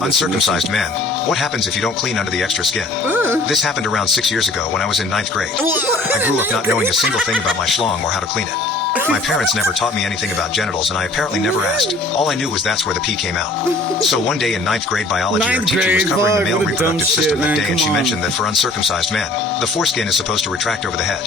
Uncircumcised men. What happens if you don't clean under the extra skin? This happened around 6 years ago when I was in 9th grade. I grew up not knowing a single thing about my schlong or how to clean it. My parents never taught me anything about genitals, and I apparently never asked. All I knew was that's where the pee came out. So one day in 9th grade biology, our teacher was covering the male reproductive system that day, and she mentioned that for uncircumcised men, the foreskin is supposed to retract over the head.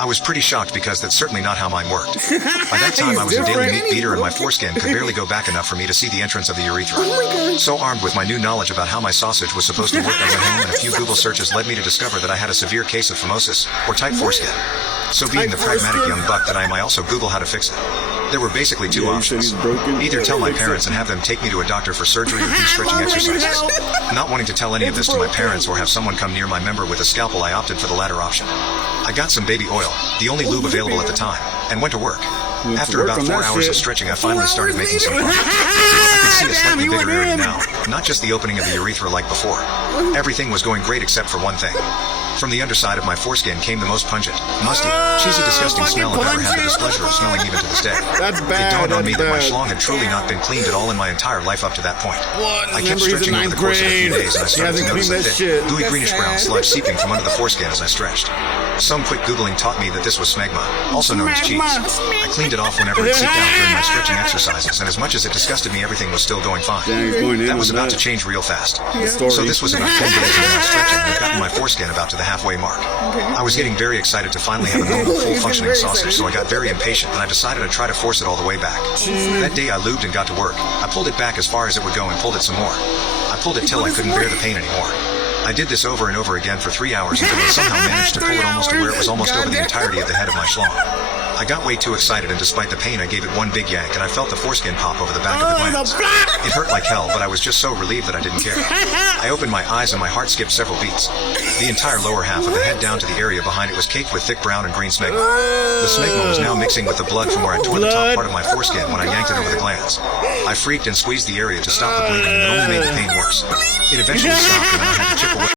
I was pretty shocked because that's certainly not how mine worked. By that time, I was a daily meat beater, and my foreskin could barely go back enough for me to see the entrance of the urethra. So armed with my new knowledge about how my sausage was supposed to work, I went home, and a few Google searches led me to discover that I had a severe case of phimosis, or tight foreskin. So being the pragmatic young buck that I am, I also Google how to fix it. There were basically two options. Either tell my parents and have them take me to a doctor for surgery or do stretching exercises. Not wanting to tell any of this to my parents or have someone come near my member with a scalpel, I opted for the latter option. I got some baby oil, the only lube available at the time, and went to work. After about 4 hours of stretching, I finally started making some progress. I could see a slightly bigger area now, not just the opening of the urethra like before. Everything was going great except for one thing. From the underside of my foreskin came the most pungent, musty, cheesy, disgusting smell I've ever had the displeasure of smelling even to this day. It dawned on me that my schlong had truly not been cleaned at all in my entire life up to that point. I kept stretching over the course of a few days, and I started to notice the thick, gooey greenish-brown sludge seeping from under the foreskin as I stretched. Some quick Googling taught me that this was smegma, also known as cheese. I cleaned it off whenever it seeped out during my stretching exercises, and as much as it disgusted me, everything was still going fine. That was about to change real fast. So this was about 10 days into my stretching, and I'd gotten my foreskin about to the halfway mark. I was getting very excited to finally have a normal, full-functioning sausage, so I got very impatient, and I decided to try to force it all the way back. That day I lubed and got to work. I pulled it back as far as it would go and pulled it some more. I pulled it till I couldn't bear the pain anymore. I did this over and over again for 3 hours until I somehow managed to pull it almost to where it was almost over the entirety of the head of my schlong. I got way too excited, and despite the pain, I gave it one big yank, and I felt the foreskin pop over the back of the glands. It hurt like hell, but I was just so relieved that I didn't care. I opened my eyes, and my heart skipped several beats. The entire lower half of the head down to the area behind it was caked with thick brown and green smegma. The smegma was now mixing with the blood from where I tore the top part of my foreskin when I yanked it over the glands. I freaked and squeezed the area to stop the bleeding, and it only made the pain worse. It eventually stopped, and then I had to chip away